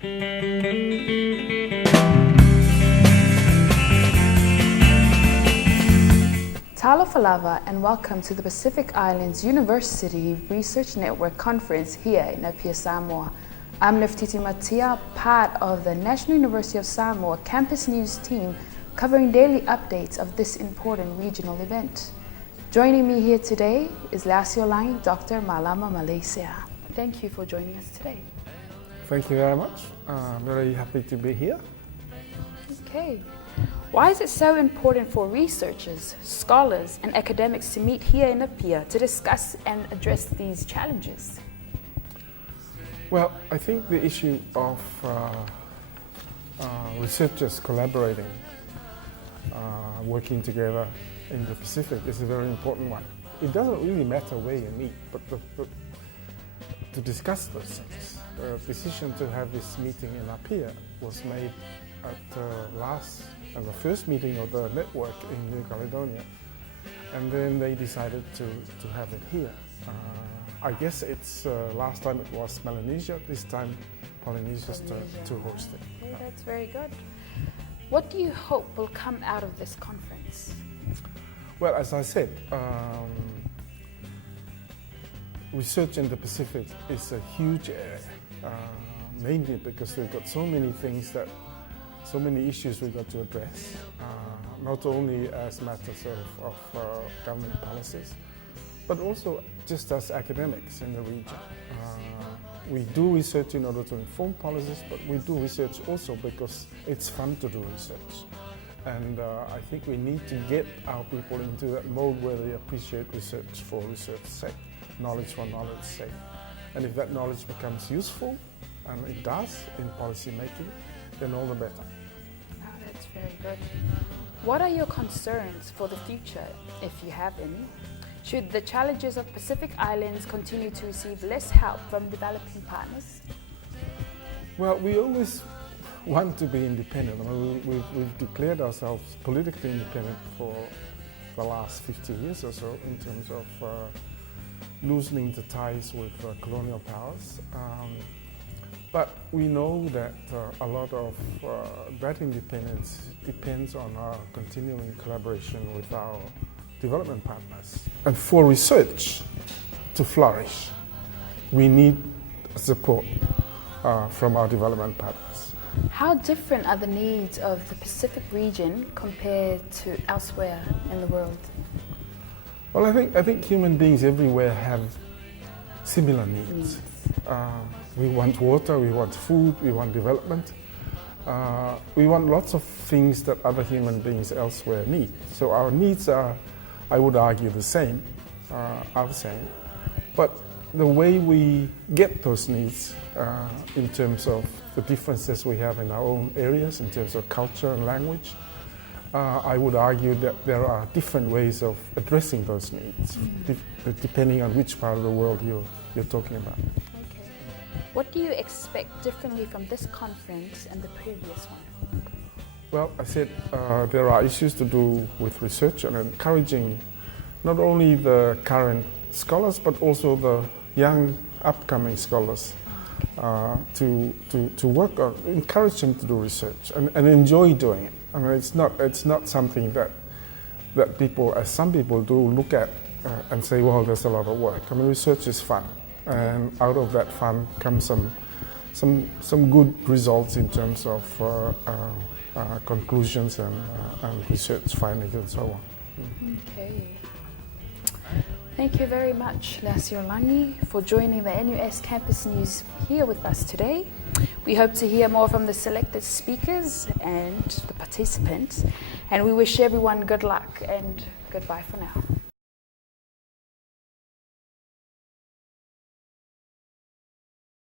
Talo falava and welcome to the Pacific Islands University Research Network Conference here in Apia, Samoa. I'm Nefertiti Matatia, part of the National University of Samoa Campus News team covering daily updates of this important regional event. Joining me here today is Leasiolagi Dr. Malama Meleisea. Thank you for joining us today. Thank you very much. I'm very happy to be here. Okay. Why is it so important for researchers, scholars, and academics to meet here in Apia to discuss and address these challenges? Well, I think the issue of researchers collaborating, working together in the Pacific is a very important one. It doesn't really matter where you meet, but to discuss those things. The decision to have this meeting in Apia was made at the first meeting of the network in New Caledonia, and then they decided to have it here. I guess it's last time it was Melanesia, this time Polynesia's turn to host it. Okay, that's very good. What do you hope will come out of this conference? Well, as I said, research in the Pacific is a huge area, mainly because we've got so many issues we've got to address, not only as matters of government policies, but also just as academics in the region. We do research in order to inform policies, but we do research also because it's fun to do research. And I think we need to get our people into that mode where they appreciate research for research's sake, knowledge for knowledge's sake. And if that knowledge becomes useful, and it does in policy making, then all the better. Oh, that's very good. What are your concerns for the future, if you have any? Should the challenges of Pacific Islands continue to receive less help from developing partners? Well, we always want to be independent. I mean, we've declared ourselves politically independent for the last 50 years or so in terms of loosening the ties with colonial powers. But we know that a lot of that independence depends on our continuing collaboration with our development partners. And for research to flourish, we need support from our development partners. How different are the needs of the Pacific region compared to elsewhere in the world? Well, I think human beings everywhere have similar needs. We want water, we want food, we want development. We want lots of things that other human beings elsewhere need. So our needs are, I would argue, the same. But the way we get those needs in terms of the differences we have in our own areas, in terms of culture and language, I would argue that there are different ways of addressing those needs, depending on which part of the world you're talking about. Okay. What do you expect differently from this conference and the previous one? Well, I said there are issues to do with research and encouraging not only the current scholars but also the young upcoming scholars to work on, encourage them to do research and enjoy doing it. I mean, it's not something that people, as some people do, look at and say, well, there's a lot of work. I mean, research is fun, and out of that fun comes some good results in terms of conclusions and research findings and so on. Okay. Thank you very much, Leasiolagi, for joining the NUS Campus News here with us today. We hope to hear more from the selected speakers and the participants, and we wish everyone good luck and goodbye for now.